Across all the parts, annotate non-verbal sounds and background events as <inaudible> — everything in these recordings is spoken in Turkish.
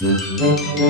Merhaba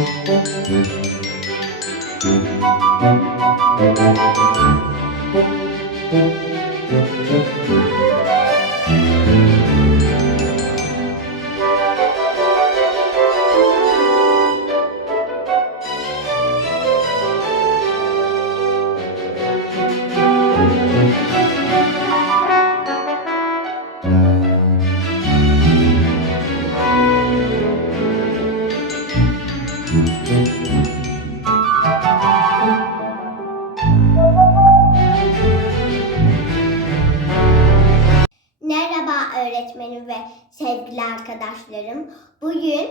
Bugün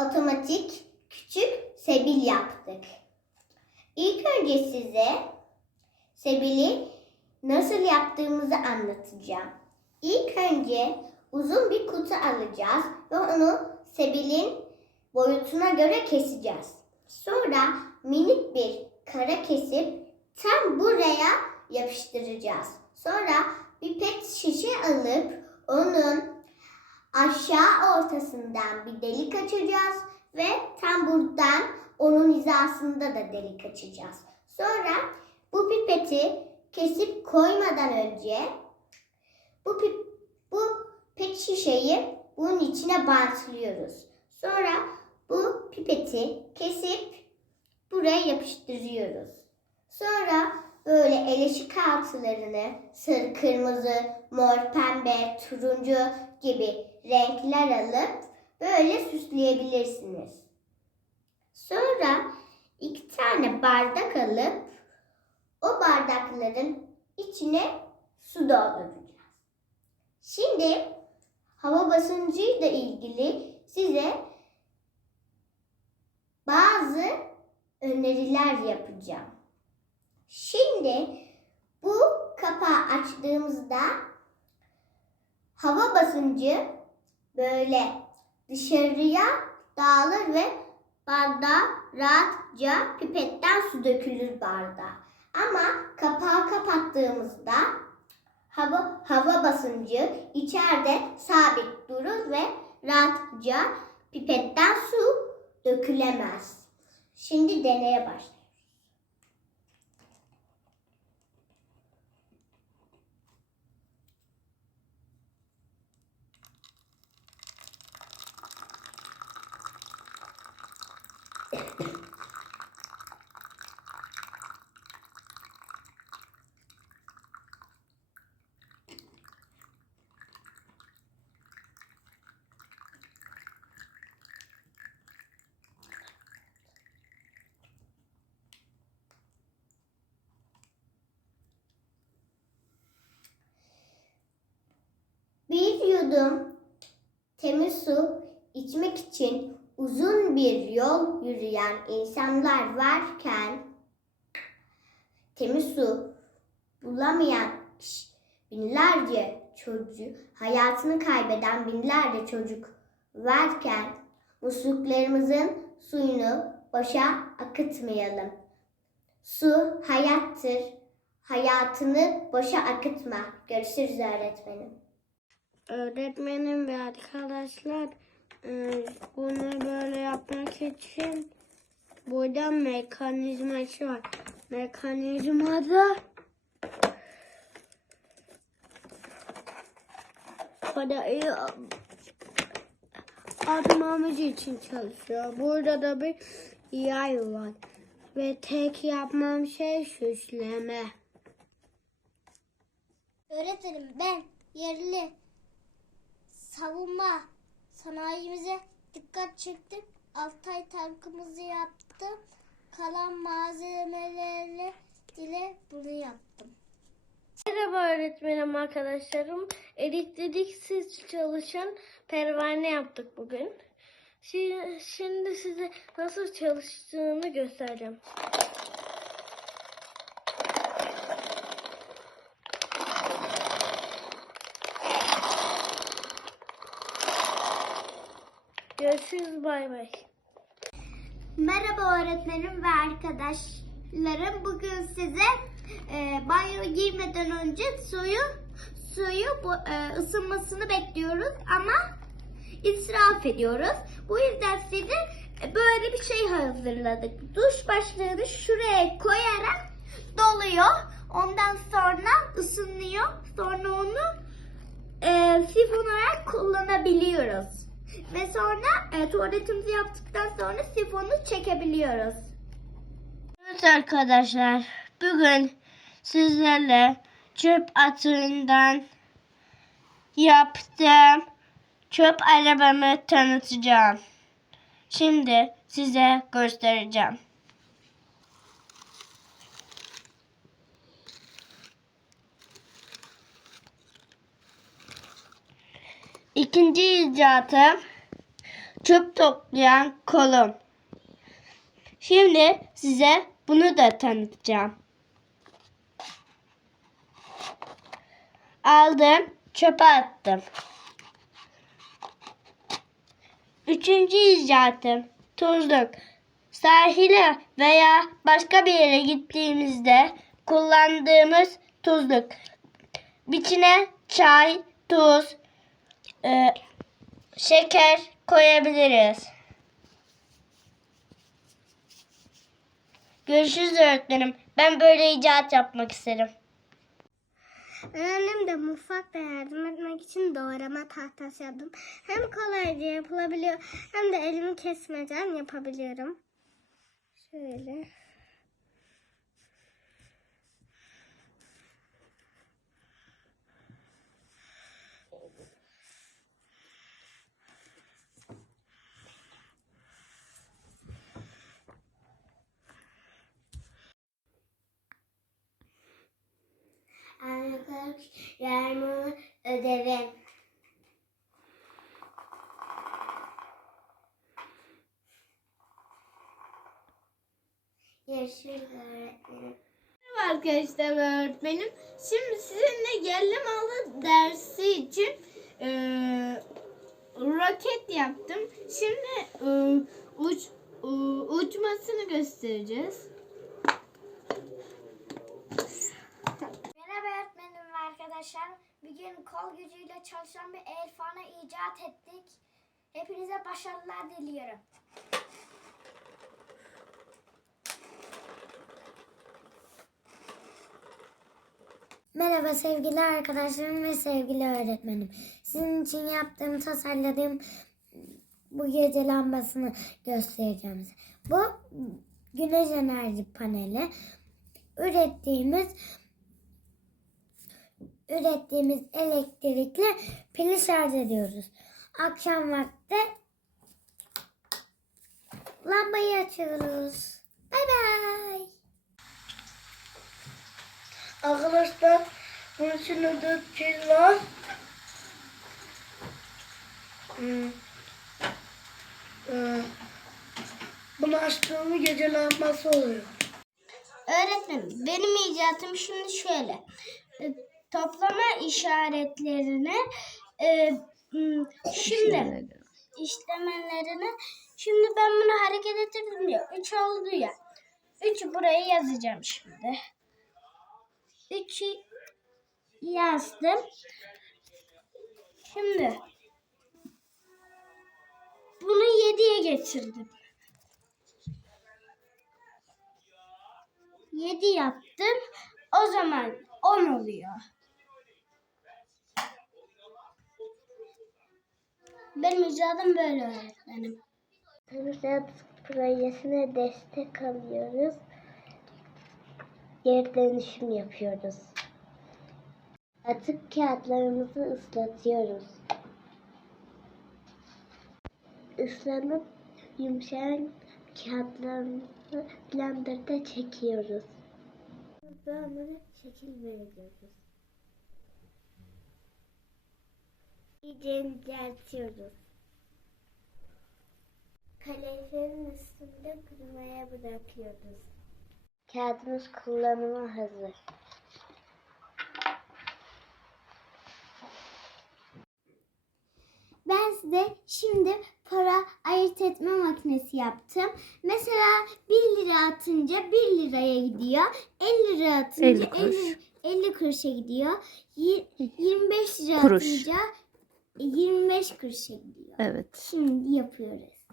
otomatik küçük sebil yaptık. İlk önce size sebili nasıl yaptığımızı anlatacağım. İlk önce uzun bir kutu alacağız ve onu sebilin boyutuna göre keseceğiz. Sonra minik bir kara kesip tam buraya yapıştıracağız. Sonra bir pet şişe alıp onun aşağı ortasından bir delik açacağız ve tam buradan onun hizasında da delik açacağız. Sonra bu pipeti kesip koymadan önce bu pip, bu pet şişeyi bunun içine bantlıyoruz. Sonra bu pipeti kesip buraya yapıştırıyoruz. Sonra böyle el ışık altılarını sarı, kırmızı, mor, pembe, turuncu gibi renkler alıp böyle süsleyebilirsiniz. Sonra iki tane bardak alıp o bardakların içine su dolduracağız. Şimdi hava basıncıyla ilgili size bazı öneriler yapacağım. Şimdi bu kapağı açtığımızda hava basıncı böyle dışarıya dağılır ve bardağa rahatça pipetten su dökülür bardağa. Ama kapağı kapattığımızda hava, hava basıncı içeride sabit durur ve rahatça pipetten su dökülemez. Şimdi deneye başlayalım. Bir yudum temiz su içmek için uzun bir yürüyen insanlar varken temiz su bulamayan binlerce çocuk, hayatını kaybeden binlerce çocuk varken musluklarımızın suyunu boşa akıtmayalım. Su hayattır. Hayatını boşa akıtma. Görüşürüz öğretmenim. Öğretmenim ve arkadaşlar e, bunu böyle yapmak için burada mekanizması var. Mekanizmada parayı atmamız için çalışıyor. Burada da bir yay var. Ve tek yapmam şey süsleme. Öğretmenim ben yerli savunma sanayimize dikkat çektim. Altay tankımızı yaptım. Kalan malzemelerle ile bunu yaptım. Merhaba öğretmenim arkadaşlarım. Elektriksiz çalışan pervane yaptık bugün. Şi- Şimdi size nasıl çalıştığını göstereceğim. Görüşürüz bay bay. Merhaba öğretmenim ve arkadaşlarım. Bugün size e, banyo girmeden önce suyu suyu bu, e, ısınmasını bekliyoruz ama israf ediyoruz. Bu yüzden size böyle bir şey hazırladık. Duş başlığını şuraya koyarak doluyor. Ondan sonra ısınıyor. Sonra onu e, sifon olarak kullanabiliyoruz. Ve sonra e, tuvaletimizi yaptıktan sonra sifonu çekebiliyoruz. Evet arkadaşlar, bugün sizlerle çöp atığından yaptığım çöp arabamı tanıtacağım. Şimdi size göstereceğim. İkinci icatım çöp toplayan kolum. Şimdi size bunu da tanıtacağım. Aldım, çöpe attım. Üçüncü icatım tuzluk. Sahile veya başka bir yere gittiğimizde kullandığımız tuzluk. İçine çay, tuz, e, şeker koyabiliriz. Görüşürüz öğretmenim. Ben böyle icat yapmak isterim. Annem de mutfakta yardım etmek için doğrama tahtası yaptım. Hem kolayca yapılabiliyor hem de elimi kesmeden yapabiliyorum. Şöyle. Arkadaş yarma ödevim. Görüşürüz öğretmenim. Merhaba arkadaşlar öğretmenim. Şimdi sizinle yerli malı dersi için eee, roket yaptım. Şimdi eee, uç, eee, uçmasını göstereceğiz. Merhaba öğretmenim ve arkadaşlar. Bugün kol gücüyle çalışan bir el fanı icat ettik. Hepinize başarılar diliyorum. Merhaba sevgili arkadaşlarım ve sevgili öğretmenim. Sizin için yaptığım, tasarladığım bu gece lambasını göstereceğim size. Bu güneş enerji paneli. Ürettiğimiz ürettiğimiz elektrikli pili şarj ediyoruz. Akşam vakti lambayı açıyoruz. Bay bay. Arkadaşlar bunun içinde dört pil var. Hmm. Ee, bunu açtığımda gece lambası oluyor. Öğretmenim benim icatım şimdi şöyle. Toplama işaretlerini e, m, şimdi işlemelerini şimdi ben bunu hareket ettirdim ya 3 oldu ya 3 buraya yazacağım şimdi 3'ü yazdım şimdi bunu 7'ye getirdim 7 yaptım. O zaman 10 oluyor. Benim icadım böyle öğretmenim. Temizat projesine destek alıyoruz. Geri dönüşüm yapıyoruz. Atık kağıtlarımızı ıslatıyoruz. Islanıp yumuşayan kağıtlarımızı blenderda çekiyoruz. Böyle şekil veriyoruz. İyice inceltiyoruz. Kaloriferin üstünde kurumaya bırakıyoruz. Kağıdımız kullanıma hazır. Ben size şimdi para ayırt etme makinesi yaptım. Mesela 1 lira atınca 1 liraya gidiyor. 50 lira atınca 50 kuruş. 50, 50 kuruşa gidiyor. Yi- 25 lira Kuruş. atınca 25 kuruşa gidiyor. Evet. Şimdi yapıyoruz.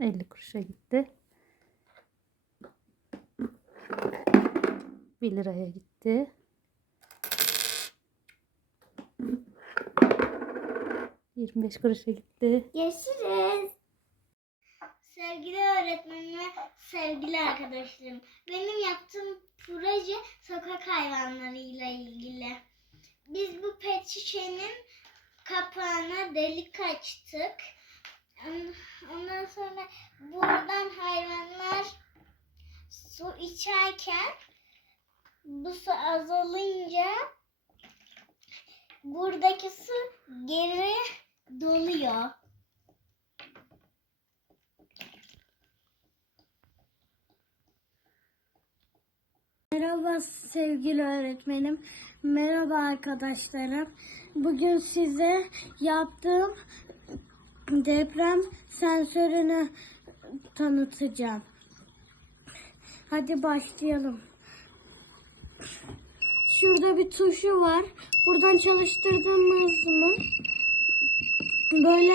50 kuruşa gitti. 1 liraya gitti. Yirmi beş kuruşa gitti. Görüşürüz. Sevgili öğretmenim ve sevgili arkadaşlarım. Benim yaptığım proje sokak hayvanlarıyla ilgili. Biz bu pet şişenin kapağına delik açtık. On- Ondan sonra buradan hayvanlar su içerken bu su azalınca buradaki su geri doluyor. Merhaba sevgili öğretmenim. Merhaba arkadaşlarım. Bugün size yaptığım deprem sensörünü tanıtacağım. Hadi başlayalım. Şurada bir tuşu var. Buradan çalıştırdığımız mı böyle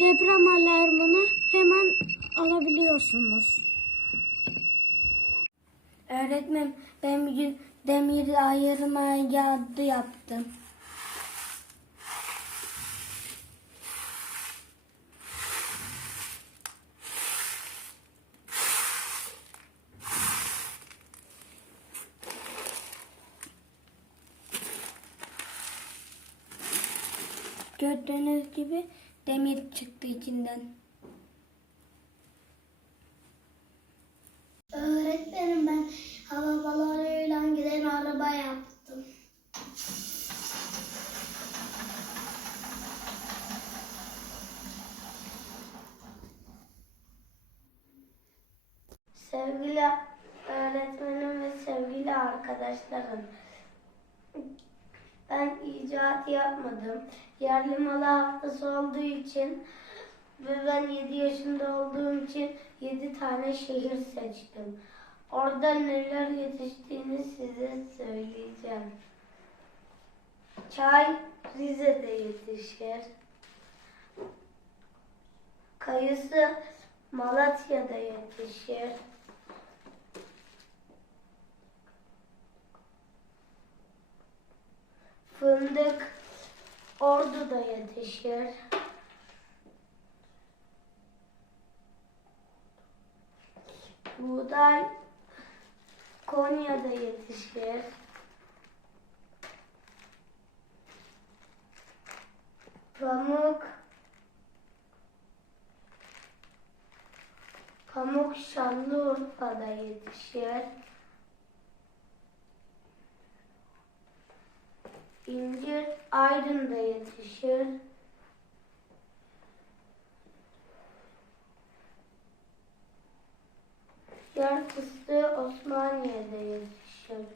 deprem alarmını hemen alabiliyorsunuz. Öğretmen ben bugün demir ayırma yağdı yaptım. Gördüğünüz gibi demir çıktı içinden. Öğretmenim ben hava balonuyla giden araba yaptım. Sevgili öğretmenim ve sevgili arkadaşlarım. Ben icat yapmadım. Yerli malı haftası olduğu için ve ben 7 yaşında olduğum için 7 tane şehir seçtim. Orada neler yetiştiğini size söyleyeceğim. Çay Rize'de yetişir. Kayısı Malatya'da yetişir. Fındık Ordu'da yetişir. Buğday Konya'da yetişir. Pamuk Pamuk Şanlıurfa'da yetişir. İncir Aydın'da yetişir. Yer fıstığı Osmaniye'de yetişir.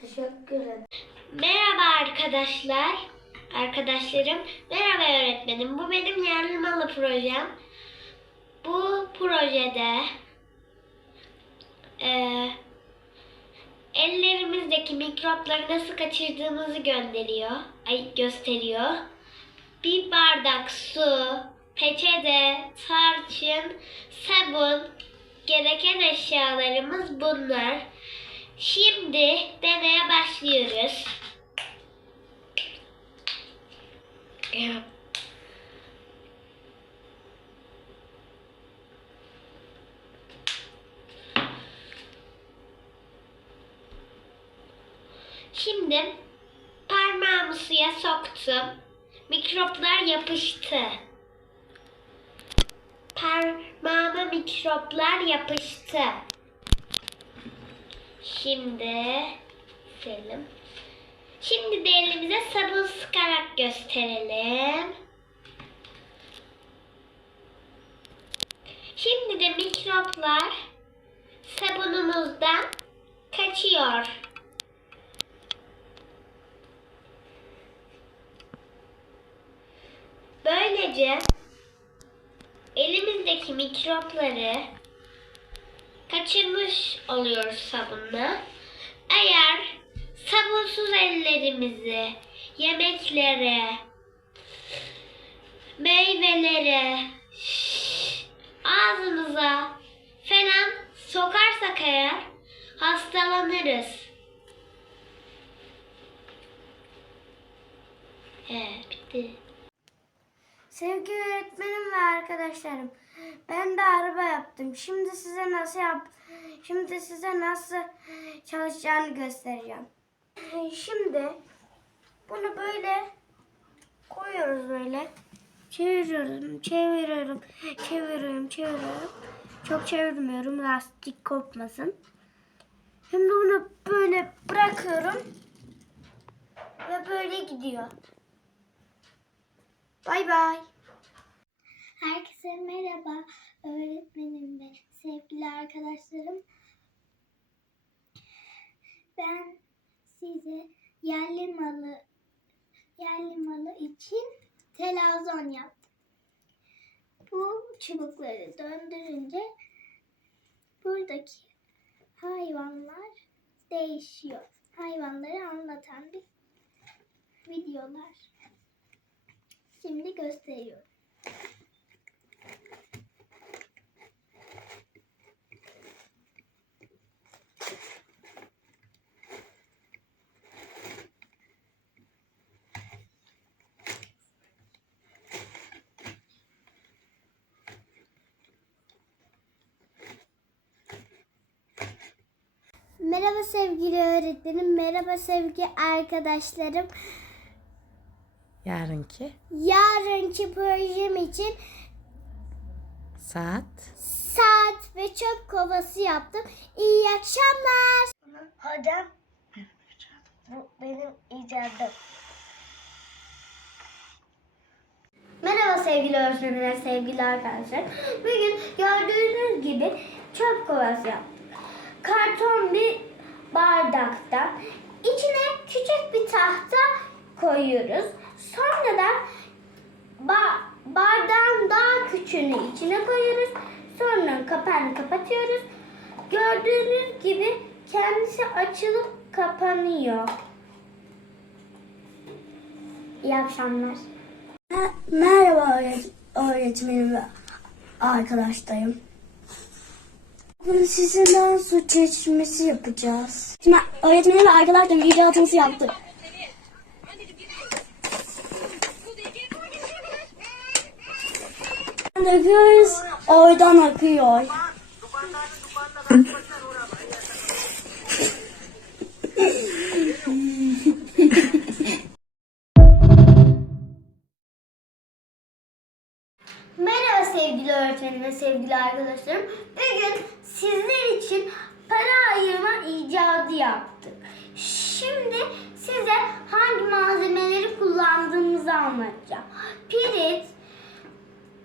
Teşekkür ederim. Merhaba arkadaşlar, arkadaşlarım. Merhaba öğretmenim. Bu benim yerli malı projem. Bu projede eee, ellerimizdeki mikropları nasıl kaçırdığımızı gönderiyor, ay gösteriyor. Bir bardak su, peçete, tarçın, sabun, gereken eşyalarımız bunlar. Şimdi deneye başlıyoruz. Ya. Şimdi parmağımı soktum. Mikroplar yapıştı. Parmağıma mikroplar yapıştı. Şimdi silelim. Şimdi de elimize sabun sıkarak gösterelim. Şimdi de mikroplar sabunumuzdan kaçıyor. Böylece elimizdeki mikropları kaçırmış oluyoruz sabunla. Eğer sabunsuz ellerimizi yemeklere meyveleri ağzımıza falan sokarsak eğer hastalanırız. Evet, bitti. Sevgili öğretmenim ve arkadaşlarım, ben de araba yaptım. Şimdi size nasıl yap, şimdi size nasıl çalışacağını göstereceğim. <laughs> Şimdi bunu böyle koyuyoruz böyle. Çeviriyorum, çeviriyorum, çeviriyorum, çeviriyorum. Çok çevirmiyorum lastik kopmasın. Şimdi bunu böyle bırakıyorum ve böyle gidiyor. Bay bay. Herkese merhaba öğretmenim ve sevgili arkadaşlarım. Ben size yerli malı yerli malı için televizyon yaptım. Bu çubukları döndürünce buradaki hayvanlar değişiyor. Hayvanları anlatan bir videolar. Şimdi gösteriyorum. Merhaba sevgili öğretmenim, merhaba sevgili arkadaşlarım. Yarınki Yarınki projem için saat saat ve çöp kovası yaptım. İyi akşamlar. Hocam. Bu benim icadım. Merhaba sevgili öğretmenler, sevgili arkadaşlar. Bugün gördüğünüz gibi çöp kovası yaptık. Karton bir bardakta içine küçük bir tahta koyuyoruz. Sonra da ba- bardağın daha küçüğünü içine koyuyoruz. Sonra kapağını kapatıyoruz. Gördüğünüz gibi kendisi açılıp kapanıyor. İyi akşamlar. Merhaba öğretmenim ve arkadaşlarım. Bugün sizinle su çeşmesi yapacağız. Şimdi öğretmenim ve arkadaşlarım icatımızı yaptı. Döküyoruz, oradan akıyor. Merhaba sevgili öğretmenim ve sevgili arkadaşlarım. Bugün sizler için para ayırma icadı yaptık. Şimdi size hangi malzemeleri kullandığımızı anlatacağım. Pirit,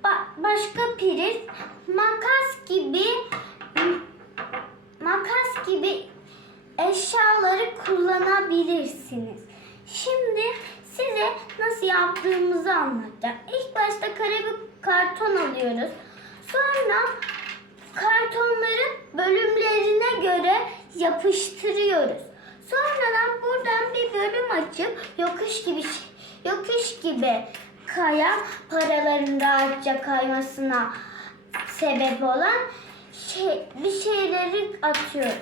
ba- başka pirit, makas gibi makas gibi eşyaları kullanabilirsiniz. Şimdi size nasıl yaptığımızı anlatacağım. İlk başta kare bir karton alıyoruz. Sonra kartonları bölümlerine göre yapıştırıyoruz. Sonradan buradan bir bölüm açıp yokuş gibi yokuş gibi kayan paraların rahatça kaymasına sebep olan şey, bir şeyleri atıyoruz.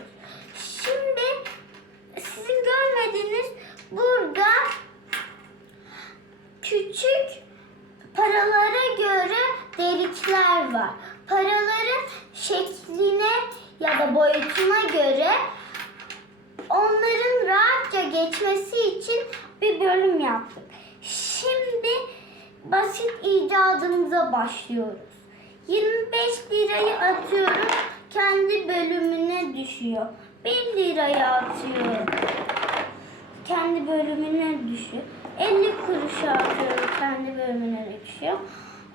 Şimdi sizin görmediğiniz burada küçük paralara göre delikler var. Paraların şekline ya da boyutuna göre onların rahatça geçmesi için bir bölüm yaptık. Şimdi basit icadımıza başlıyoruz. 25 lirayı atıyorum kendi bölümüne düşüyor. 1 lirayı atıyorum kendi bölümüne düşüyor. 50 kuruşa atıyorum kendi bölümüne düşüyor.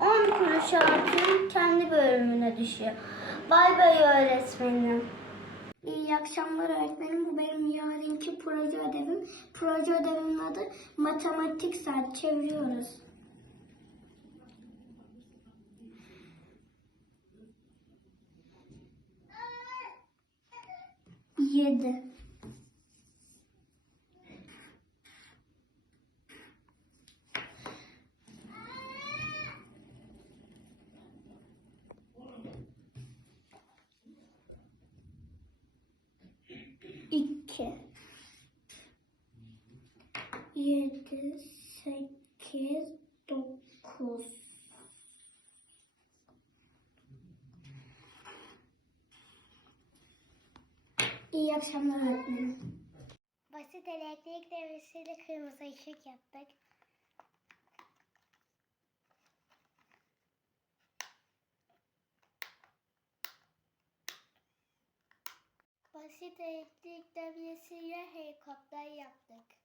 10 kuruşa atıyorum kendi bölümüne düşüyor. Bay bay öğretmenim. İyi akşamlar öğretmenim. Bu benim yarınki proje ödevim. Proje ödevimin adı matematik saat çeviriyoruz. Yedi. iki, yedi, sekiz, dokuz. İyi akşamlar öğretmenim. Basit elektrik devresiyle kırmızı ışık yaptık. Basit elektrik devresiyle helikopter yaptık.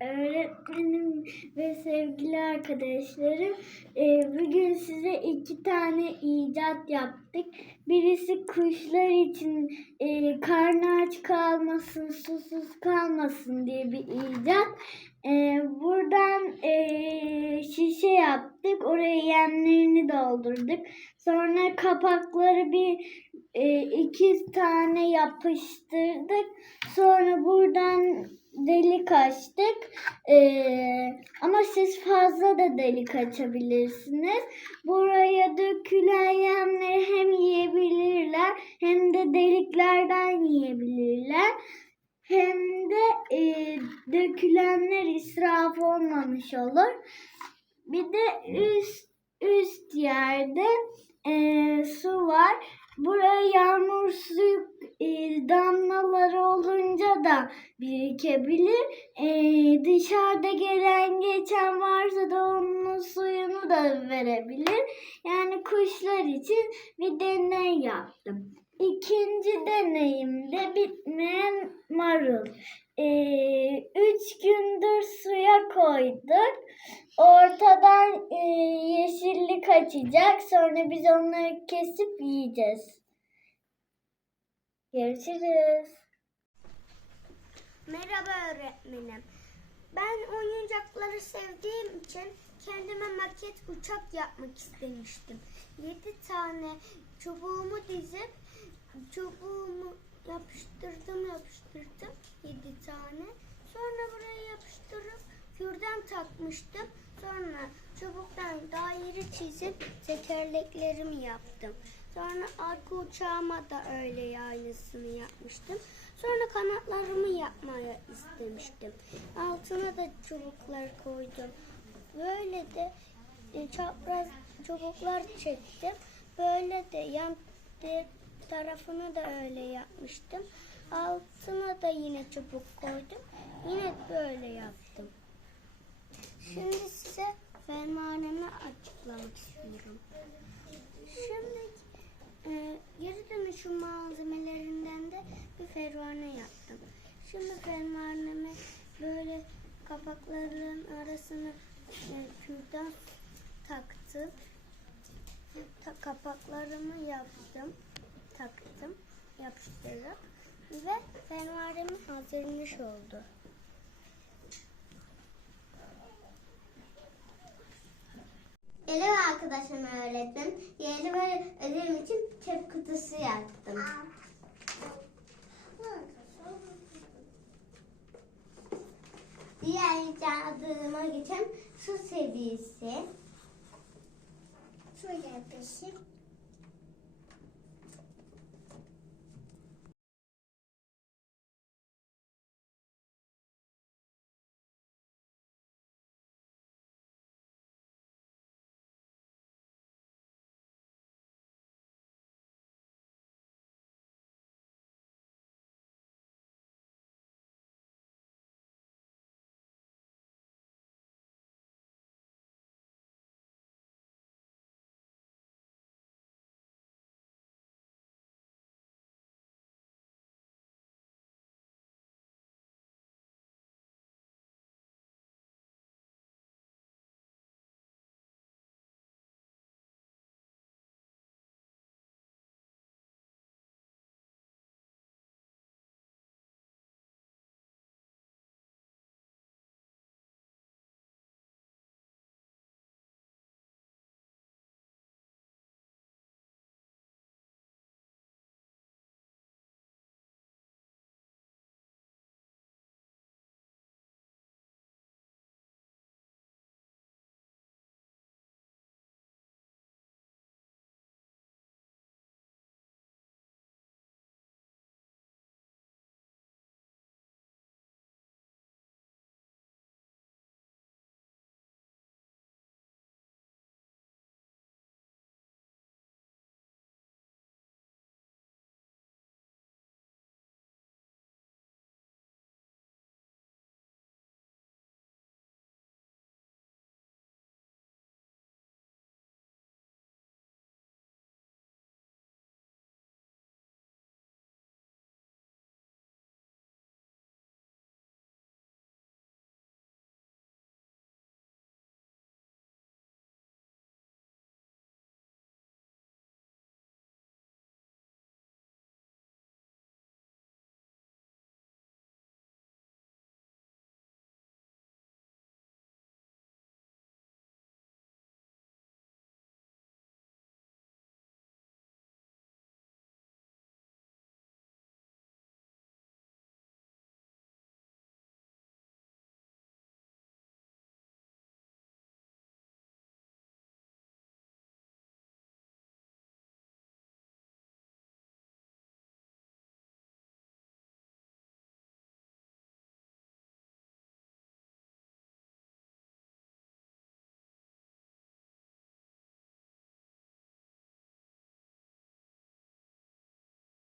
Öğretmenim ve sevgili arkadaşlarım, e, bugün size iki tane icat yaptık. Birisi kuşlar için e, karnı aç kalmasın, susuz kalmasın diye bir icat. E, buradan şişe yaptık, oraya yemlerini doldurduk. Sonra kapakları bir iki tane yapıştırdık. Sonra buradan delik açtık. Ee, ama siz fazla da delik açabilirsiniz. Buraya dökülen yemleri hem yiyebilirler hem de deliklerden yiyebilirler. Hem de e, dökülenler israf olmamış olur. Bir de üst üst yerde e, su var. Buraya yağmur suyu e, damlaları olunca da birikebilir. E, dışarıda gelen geçen varsa da onun suyunu da verebilir. Yani kuşlar için bir deney yaptım. İkinci deneyimde bitmeyen marul. E, üç gündür suya koyduk. Ortadan e, yeşillik açacak. Sonra biz onları kesip yiyeceğiz. Görüşürüz. Merhaba öğretmenim. Ben oyuncakları sevdiğim için kendime maket uçak yapmak istemiştim. 7 tane çubuğumu dizip çubuğumu yapıştırdım yapıştırdım 7 tane. Sonra buraya yapıştırıp kürdan takmıştım. Sonra çubuktan daire çizip tekerleklerimi yaptım. Sonra arka uçağıma da öyle aynısını yapmıştım. Sonra kanatlarımı yapmaya istemiştim. Altına da çubuklar koydum. Böyle de e, çapraz çubuklar çektim. Böyle de yan de- tarafını da öyle yapmıştım. Altına da yine çubuk koydum. Yine böyle yaptım. Şimdi size fermanemi açıklamak istiyorum. Şimdi e, geri dönüşüm malzemelerinden de bir fermuarne yaptım. Şimdi fermuarneme böyle kapakların arasına e, kürdan taktım. Ta, kapaklarımı yaptım. Taktım. Yapıştırıp ve fermuarnemi hazırmış oldu. Merhaba arkadaşım öğretmen. Yeni böyle ödevim için çöp kutusu yaptım. Diğer icadıma geçen su seviyesi. Şöyle yapışıp